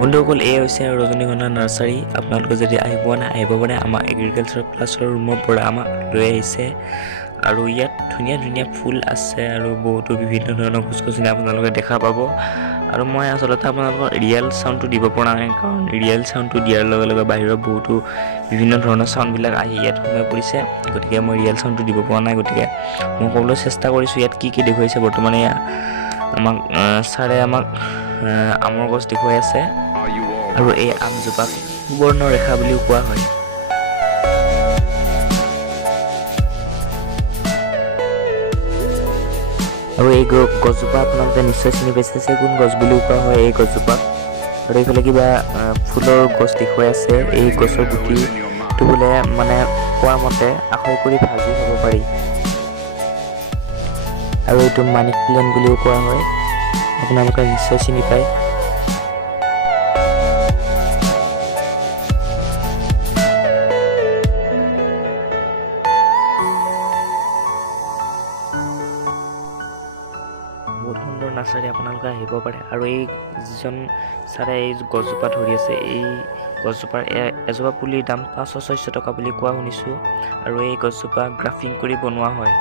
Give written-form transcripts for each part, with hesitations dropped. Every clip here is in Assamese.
বন্ধুসকল, এই হৈছে ৰজনীগন্ধা নাৰ্চাৰী। আপোনালোকে যদি আহি পোৱা নাই, আহিব পাৰে। আমাৰ এগ্ৰিকালচাৰ ক্লাছৰ ৰুমৰ পৰা আমাক লৈ আহিছে আৰু ইয়াত ধুনীয়া ধুনীয়া ফুল আছে আৰু বহুতো বিভিন্ন ধৰণৰ গছ গছনি আপোনালোকে দেখা পাব। আৰু মই আচলতে আপোনালোকৰ ৰিয়েল চাউণ্ডটো দিব পৰা নাই, কাৰণ ৰিয়েল চাউণ্ডটো দিয়াৰ লগে লগে বাহিৰৰ বহুতো বিভিন্ন ধৰণৰ চাউণ্ডবিলাক আহি ইয়াত সোমাই পৰিছে। গতিকে মই ৰিয়েল চাউণ্ডটো দিব পৰা নাই। গতিকে মই ক'বলৈ চেষ্টা কৰিছোঁ ইয়াত কি কি দেখুৱাইছে। বৰ্তমানে আমাক ছাৰে আমৰ গছ দেখুৱাই আছে আৰু এই আমজোপাক সুবৰ্ণ ৰেখা বুলিও কোৱা হয়। আৰু এই গছজোপা আপোনালোকে নিশ্চয় চিনি পাইছে, চেগুন গছ বুলিও কোৱা হয় এই গছজোপাক। আৰু এইফালে কিবা ফুলৰ গছ দেখুৱাই আছে। এই গছৰ গুটিটো বোলে কোৱা মতে আখৈ কৰি ভাজি খাব পাৰি। আৰু এইটো মানি প্লেণ্ট বুলিও কোৱা হয়, আপোনালোকে নিশ্চয় চিনি পায়। বহুত সুন্দৰ নাৰ্চাৰী, আপোনালোকে আহিব পাৰে। আৰু এই যিজন ছাৰে এই গছজোপা ধৰি আছে, এই গছজোপাৰ এজোপা পুলিৰ দাম 500-600 টকা বুলি কোৱা শুনিছোঁ। আৰু এই গছজোপা গ্ৰাফিং কৰি বনোৱা হয়।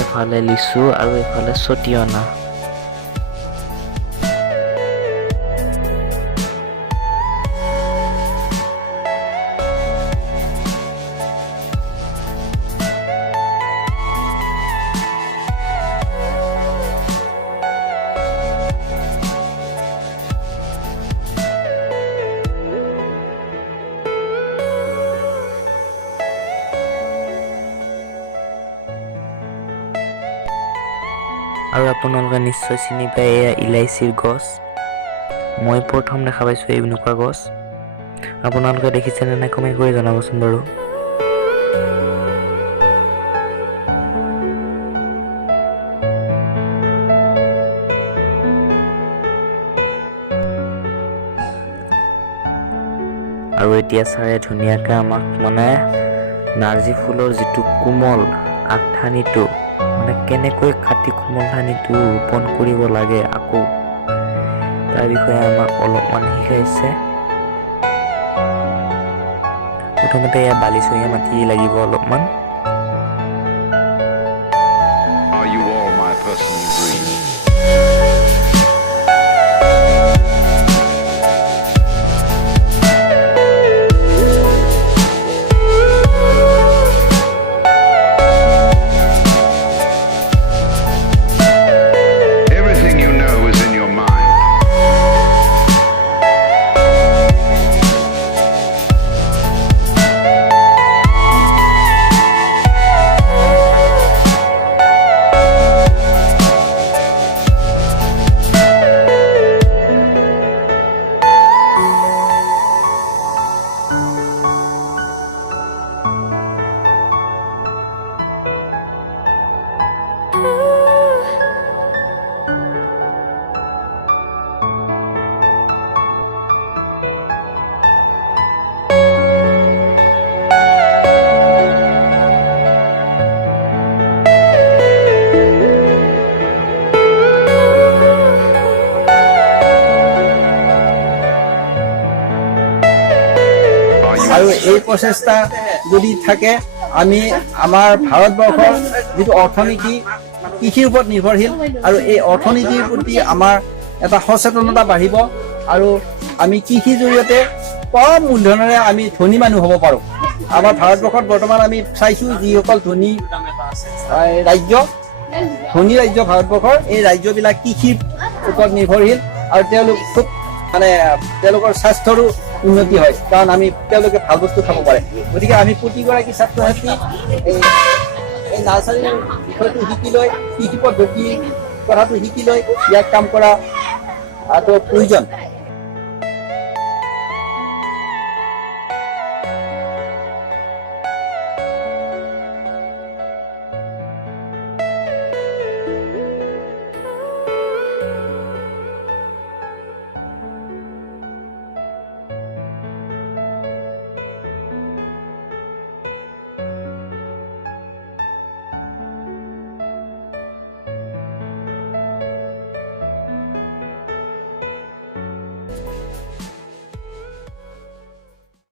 এফালে লিচু আৰু এফালে চটিয়না। আৰু আপোনালোকে নিশ্চয় চিনি পায়, এয়া ইলাইচিৰ গছ। মই প্ৰথম দেখা পাইছোঁ এনেকুৱা গছ। আপোনালোকে দেখিছেনে নাই কমেণ্ট কৰি জনাবচোন বাৰু। আৰু এতিয়া ছাৰে ধুনীয়াকৈ আমাক নাৰ্জী ফুলৰ যিটো কোমল আগঠানিটো কেনেকৈ কাটি কোমল ঠানিটো ৰোপণ কৰিব লাগে আকৌ তাৰ বিষয়ে আমাক অলপমান শিকাইছে। প্ৰথমতে এয়া বালিচহীয়া মাটি লাগিব অলপমান। আৰু এই প্ৰচেষ্টা যদি থাকে, আমি আমাৰ ভাৰতবৰ্ষৰ যিটো অৰ্থনীতি কৃষিৰ ওপৰত নিৰ্ভৰশীল, আৰু এই অৰ্থনীতিৰ প্ৰতি আমাৰ এটা সচেতনতা বাঢ়িব আৰু আমি কৃষিৰ জৰিয়তে কম মূলধনেৰে আমি ধনী মানুহ হ'ব পাৰোঁ। আমাৰ ভাৰতবৰ্ষত বৰ্তমান আমি চাইছোঁ যিসকল ধনী ৰাজ্য ভাৰতবৰ্ষৰ, এই ৰাজ্যবিলাক কৃষিৰ ওপৰত নিৰ্ভৰশীল আৰু তেওঁলোক খুব তেওঁলোকৰ স্বাস্থ্যৰো উন্নতি হয়, কাৰণ তেওঁলোকে ভাল বস্তু খাব পাৰে। গতিকে আমি প্ৰতিগৰাকী ছাত্ৰ ছাত্ৰী এই নাৰ্চাৰীৰ বিষয়টো শিকি লৈ, কৃষি পদ্ধতি কথাটো শিকি লৈ ইয়াক কাম কৰাটো প্ৰয়োজন।